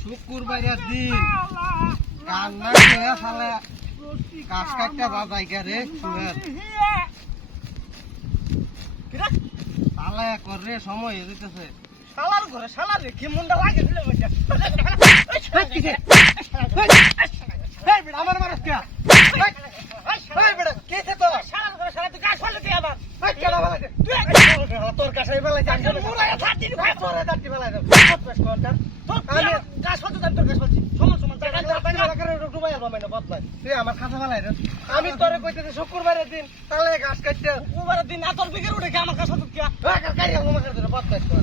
শুক্রবারের দিন কান্না খেয়ে ফেলে কাজ কাটতে বাজাইকা রে শুয়ার পালায়া করে সময় হয়ে যেতেছে শালার ঘরে শালার রে কি মুন্ডা লাগে দিলে বইটা আমার মারস কে বেটা কে তো শালার ঘরে শালা তুই কাজ করলি তুই আবার কেডা বালাইছে তোর কাছে বেলাইছে আমি মুরায়া থাকি ভাই তোর দাঁতি বালাই দাও তোর আমি কাজ করতে যাই তোর কাজ করছি সমান তুই আমার খাতা বালাই রে আমি তোরে কইতেছি শুক্রবারের দিন তাহলে ঘাস কাটতে শুক্রবারের দিন না তোর বিকের উঠে আমার কাজ করতে কি কাই আমার কাছে বদলাই কর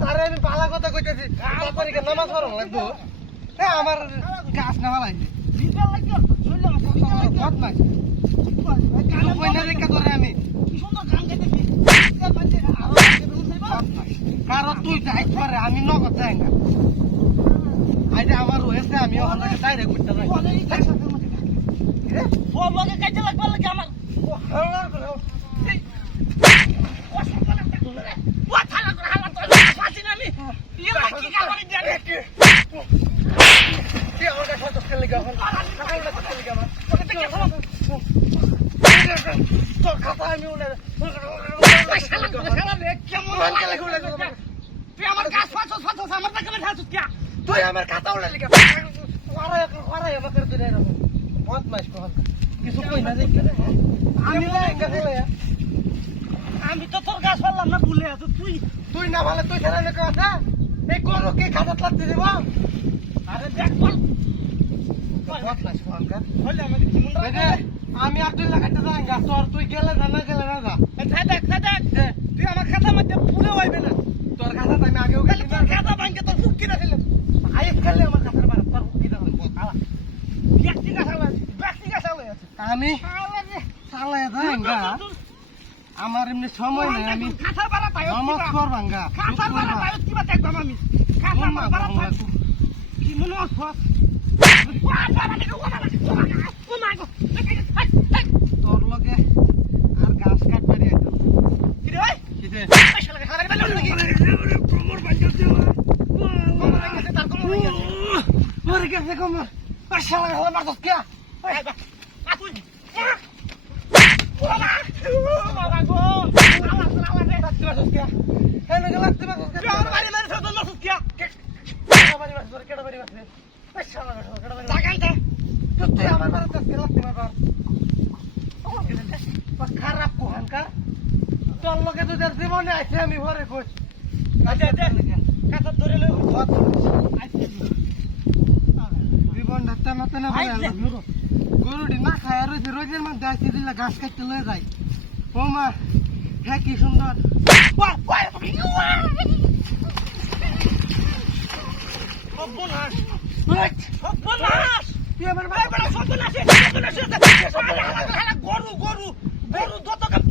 তারে আমি পালা কথা কইতেছি তারপরে কি নামাজ পড়া লাগবো আমার গাছ না বালাইছে বিকেল লাগি শুনলাম বদলাই কইনা রেখে ধরে আমি কি সুন্দর গান গাইতেছি কারণ তুই যাইতে পারে আমি নগদ যাই না আইডে আমার রয়েছে আমি ওখান থেকে ডাইরেক্ট করতে যাই সব লগে কাজে লাগবে লাগে আমার ও হালার করে তোর খাতা আমি তুই আমার খাতা উড়ে লিখে কিছু কই না আমি তো তোর গাছ পারলাম না ভুলে আছো তুই তুই না ভালো তুই খেলা কথা এই গরু কে খাতা লাগতে দেব আরে দেখ বল আমি আব্দুল্লাহ কাটতে যাই গা তোর তুই গেলে না গেলে না যা দেখ তুই আমার খাতার মধ্যে পুরো হইবে না তোর খাতা আমি আগেও গেলে তোর খাতা ভাঙকে তোর ফুকি না দিলাম আইফ খেললে আমার খাতার বার তোর কি দাও ব্যক্তি গাছ আছে আমি চালায় যাই গা আমার এমনি সময় নাই আমি খাতা বাড়া পাই নমাজ পড়বাঙ্গা খাতা বাড়া পাই কি বাতে একদম আমি খাতা বাড়া পাই কি মনে হচ্ছে তোর লগে আর গাছ কাটবার আইতো কি রে কিতে কোমর ভাঙছে তার কোমর ভাঙছে মরে গেছে কোমর শালা হলো মারছস কে তুই বাবা গো আলা রে লাগতে মারছস কে এই নগে লাগতে মারছস কে আমার বাড়ি মারি সব মারছস কি কেডা বাড়ি মারছস কেডা বাড়ি মারছস শালা কেডা বাড়ি জাগাইতে তুই আমার বাড়ি কাছে লাগতে মারবার খারাপ কোহানকার তোর লগে তোদের জীবনে আছে আমি ভরে কইছি আচ্ছা কাটা ধরে লই জীবন টানা টানা গরুটি না খায় রয়েছে রোজের মধ্যে আসছে দিলে ঘাস কাটতে লয়ে যায় ও মা হ্যাঁ কি সুন্দর তুই আমার গরু গরু গরু যত কাপ